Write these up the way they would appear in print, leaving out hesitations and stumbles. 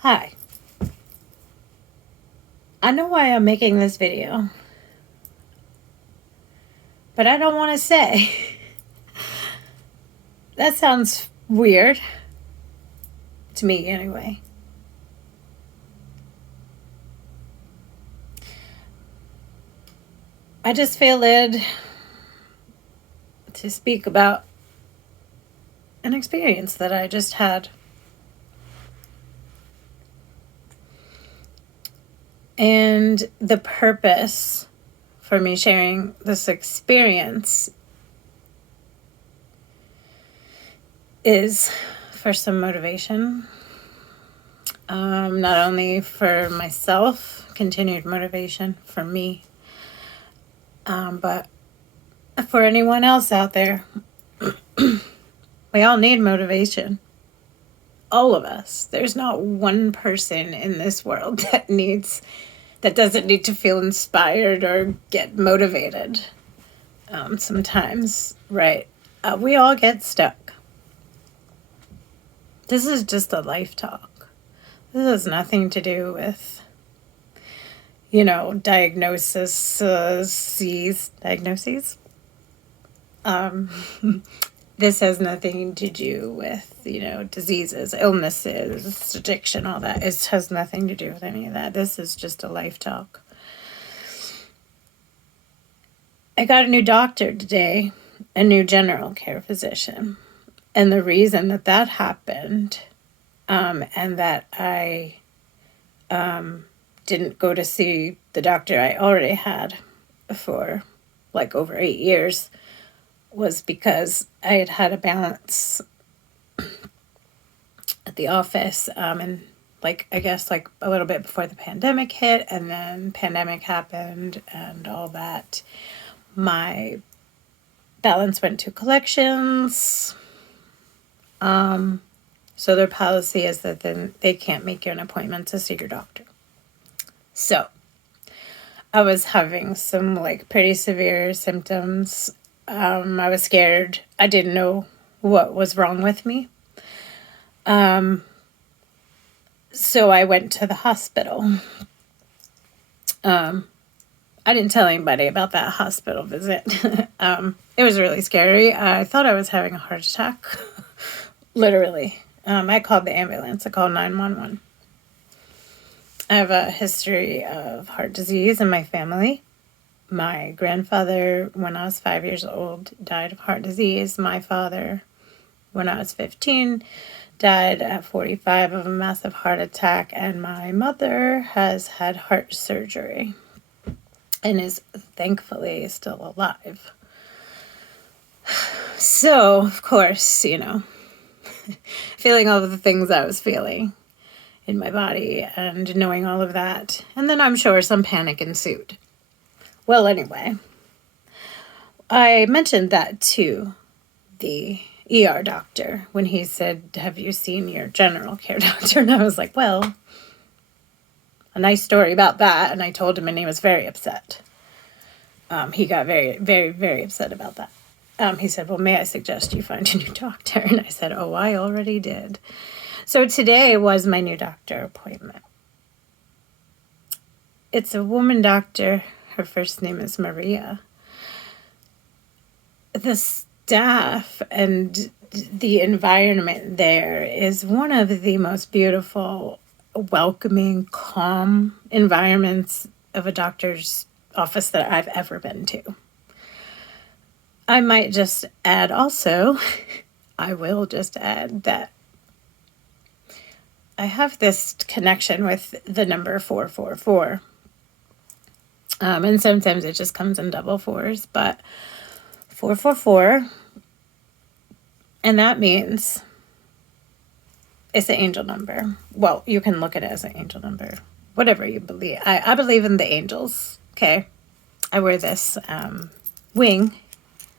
Hi. I know why I'm making this video, but I don't want to say. That sounds weird. To me, anyway. I just feel led to speak about an experience that I just had. And the purpose for me sharing this experience is for some motivation. Not only for myself, continued motivation for me, but for anyone else out there. We all need motivation. All of us. There's not one person in this world that doesn't need to feel inspired or get motivated. Sometimes, right? We all get stuck. This is just a life talk. This has nothing to do with, diagnoses. This has nothing to do with, diseases, illnesses, addiction, all that. It has nothing to do with any of that. This is just a life talk. I got a new doctor today, a new general care physician. And the reason that happened, and that I didn't go to see the doctor I already had for like over 8 years, was because I had a balance at the office, and I guess a little bit before the pandemic hit, and then pandemic happened and all that. My balance went to collections. So their policy is that then they can't make you an appointment to see your doctor. So I was having some pretty severe symptoms. I was scared. I didn't know what was wrong with me. So I went to the hospital. I didn't tell anybody about that hospital visit. It was really scary. I thought I was having a heart attack. Literally. I called the ambulance. I called 911. I have a history of heart disease in my family. My grandfather, when I was 5 years old, died of heart disease. My father, when I was 15, died at 45 of a massive heart attack. And my mother has had heart surgery and is thankfully still alive. So, of course, feeling all of the things I was feeling in my body and knowing all of that. And then I'm sure some panic ensued. Well, anyway, I mentioned that to the ER doctor when he said, "Have you seen your general care doctor?" And I was like, well, a nice story about that. And I told him, and he was very upset. He got very, very, very upset about that. He said, "Well, may I suggest you find a new doctor?" And I said, "Oh, I already did." So today was my new doctor appointment. It's a woman doctor. Her first name is Maria. The staff and the environment there is one of the most beautiful, welcoming, calm environments of a doctor's office that I've ever been to. I might just add also, I will just add that I have this connection with the number 444. And sometimes it just comes in double fours, but 444, and that means it's an angel number. Well, you can look at it as an angel number, whatever you believe. I believe in the angels, okay? I wear this wing,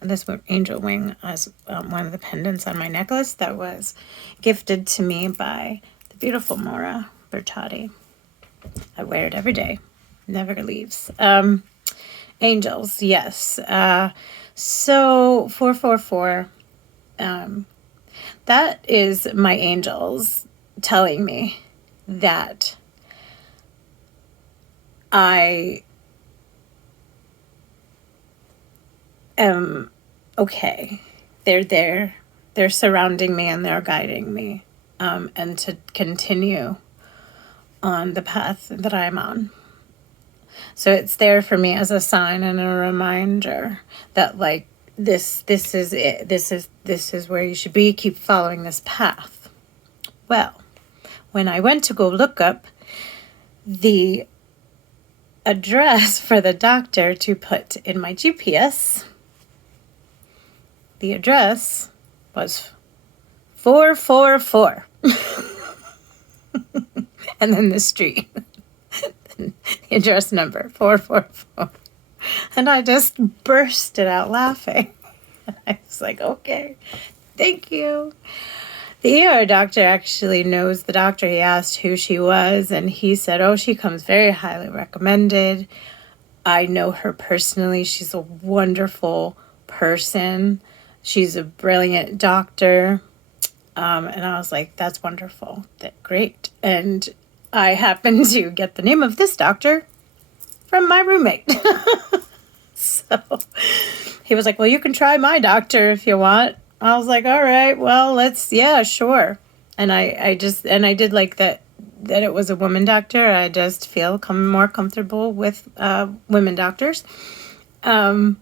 this angel wing, as one of the pendants on my necklace that was gifted to me by the beautiful Maura Bertati. I wear it every day. Never leaves. Angels, yes. So 444, that is my angels telling me that I am okay. They're there. They're surrounding me and they're guiding me, and to continue on the path that I'm on. So it's there for me as a sign and a reminder that, like, this is it. This is where you should be. Keep following this path. Well, when I went to go look up the address for the doctor to put in my GPS, the address was 444. And then the street. The address number 444. And I just bursted out laughing. I was like, okay, thank you. The ER doctor actually knows the doctor. He asked who she was, and he said, oh, she comes very highly recommended. I know her personally. She's a wonderful person. She's a brilliant doctor. And I was like, that's wonderful. Great. And I happened to get the name of this doctor from my roommate. So he was like, well, you can try my doctor if you want. I was like, all right, well, yeah, sure. And I did like that it was a woman doctor. I just feel more comfortable with women doctors. And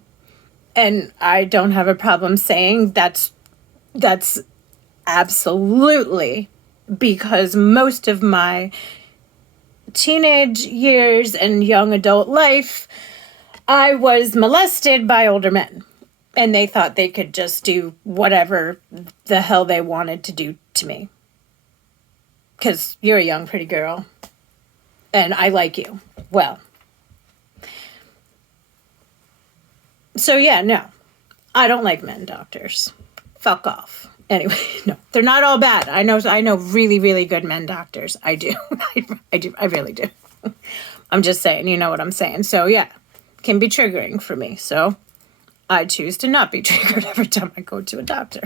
I don't have a problem saying that's absolutely, because most of my teenage years and young adult life, I was molested by older men. And they thought they could just do whatever the hell they wanted to do to me. Because you're a young, pretty girl. And I like you. Well. So yeah, no. I don't like men doctors. Fuck off. Anyway, no. They're not all bad. I know really, really good men doctors. I do. I do. I really do. I'm just saying, you know what I'm saying. So yeah. Can be triggering for me. So I choose to not be triggered every time I go to a doctor.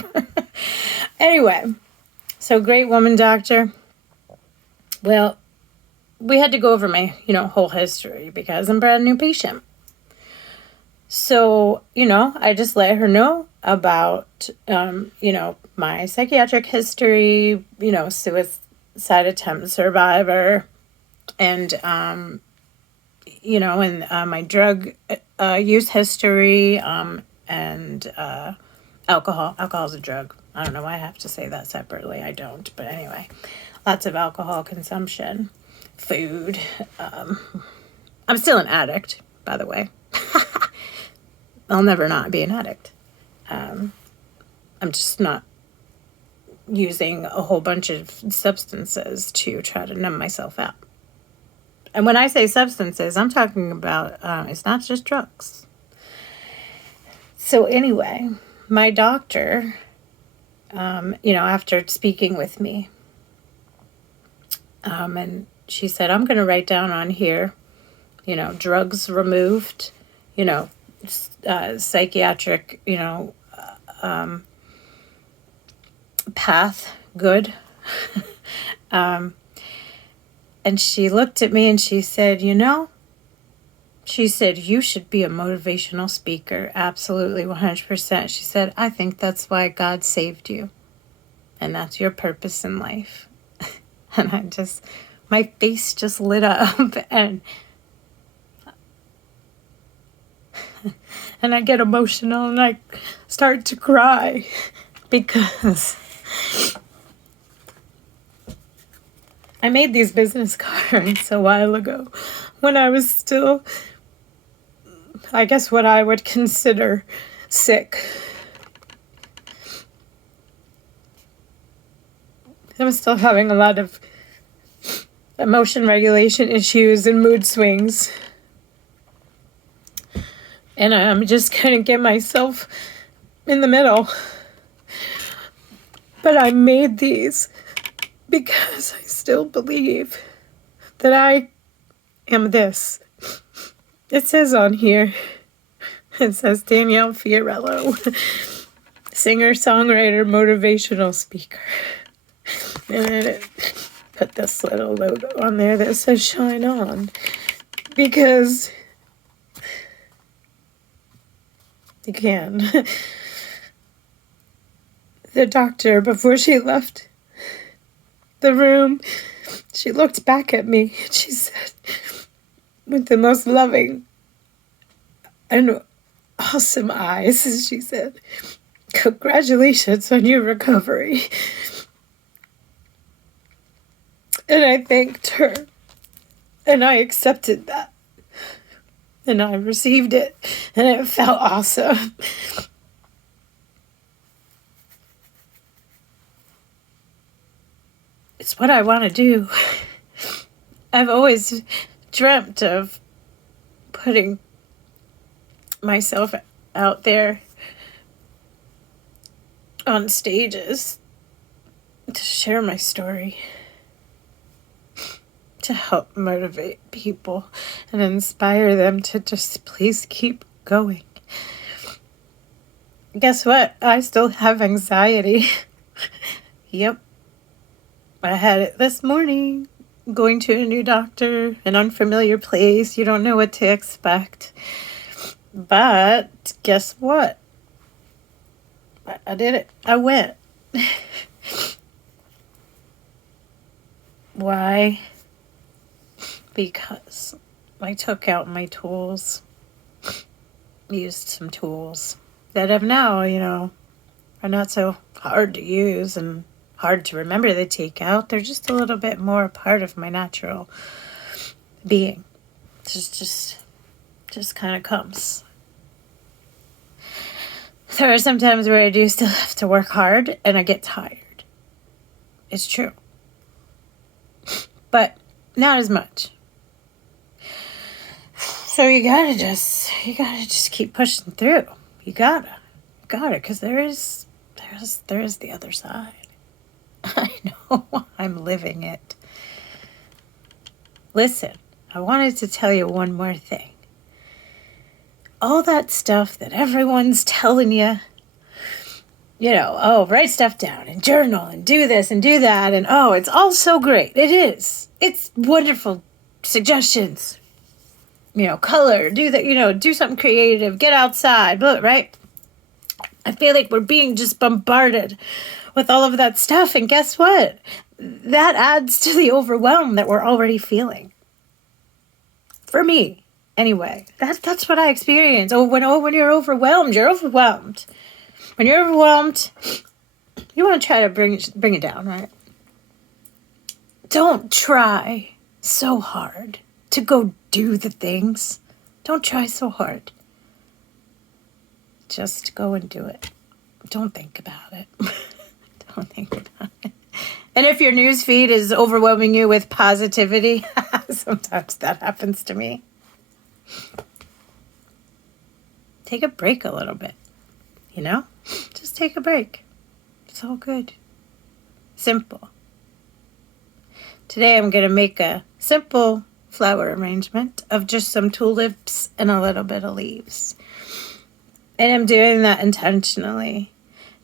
Anyway, so great woman doctor. Well, we had to go over my, whole history because I'm a brand new patient. So, I just let her know about, my psychiatric history, suicide attempt survivor, and, my drug use history, and alcohol. Alcohol is a drug. I don't know why I have to say that separately. I don't. But anyway, lots of alcohol consumption, food. I'm still an addict, by the way. I'll never not be an addict. I'm just not using a whole bunch of substances to try to numb myself out. And when I say substances, I'm talking about, it's not just drugs. So anyway, my doctor, after speaking with me, and she said, I'm going to write down on here, drugs removed, psychiatric, path good. And she looked at me and she said, she said, you should be a motivational speaker. Absolutely, 100%. She said, I think that's why God saved you. And that's your purpose in life. And my face just lit up and I get emotional and I start to cry because I made these business cards a while ago when I was still, I guess, what I would consider sick. I was still having a lot of emotion regulation issues and mood swings. And I'm just going to get myself in the middle. But I made these because I still believe that I am this. It says on here, it says Danielle Fiorello, singer, songwriter, motivational speaker. And put this little logo on there that says Shine On, because you can. The doctor, before she left the room, she looked back at me and she said, with the most loving and awesome eyes, and she said, "Congratulations on your recovery." And I thanked her, and I accepted that, and I received it, and it felt awesome. It's what I want to do. I've always dreamt of putting myself out there on stages to share my story, to help motivate people and inspire them to just please keep going. Guess what? I still have anxiety. Yep. I had it this morning, going to a new doctor, an unfamiliar place. You don't know what to expect. But guess what? I did it. I went. Why? Because I took out my tools, used some tools that have now, are not so hard to use and hard to remember to take out. They're just a little bit more a part of my natural being. Just kind of comes. There are some times where I do still have to work hard and I get tired. It's true. But not as much. So you gotta just keep pushing through. You gotta, because there is the other side. I know, I'm living it. Listen, I wanted to tell you one more thing. All that stuff that everyone's telling you, write stuff down and journal and do this and do that, and it's all so great. It is. It's wonderful suggestions. Color, do that, do something creative, get outside, right? I feel like we're being just bombarded with all of that stuff, and guess what? That adds to the overwhelm that we're already feeling. For me, anyway. That's what I experience. When you're overwhelmed, you're overwhelmed. When you're overwhelmed, you want to try to bring it down, right? Don't try so hard to go do the things. Don't try so hard. Just go and do it. Don't think about it. Don't think about it. And if your news feed is overwhelming you with positivity, sometimes that happens to me. Take a break a little bit. Just take a break. It's all good. Simple. Today I'm going to make a simple flower arrangement of just some tulips and a little bit of leaves. And I'm doing that intentionally,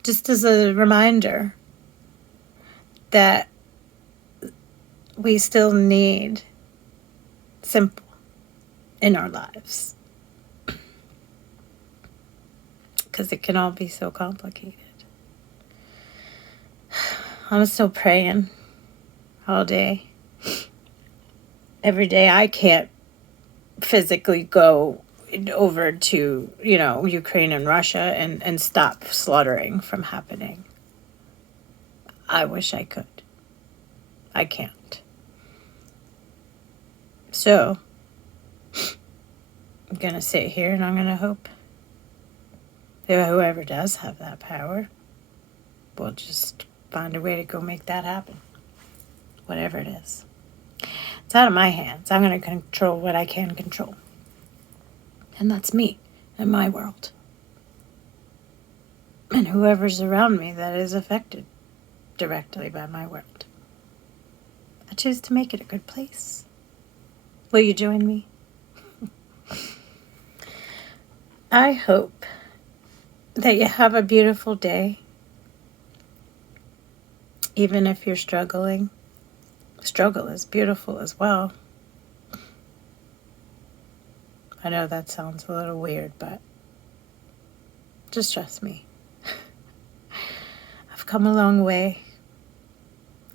just as a reminder that we still need simple in our lives. Because it can all be so complicated. I'm still praying all day. Every day I can't physically go over to, Ukraine and Russia and stop slaughtering from happening. I wish I could. I can't. So, I'm going to sit here and I'm going to hope that whoever does have that power will just find a way to go make that happen. Whatever it is. It's out of my hands. I'm going to control what I can control. And that's me and my world. And whoever's around me that is affected directly by my world. I choose to make it a good place. Will you join me? I hope that you have a beautiful day. Even if you're struggling, struggle is beautiful as well. I know that sounds a little weird, but just trust me. I've come a long way.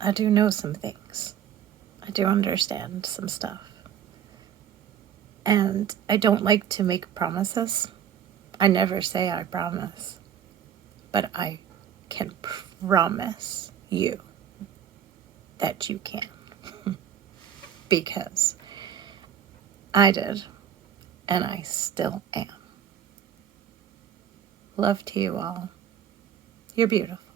I do know some things. I do understand some stuff. And I don't like to make promises. I never say I promise. But I can promise you that you can. Because I did. And I still am. Love to you all. You're beautiful.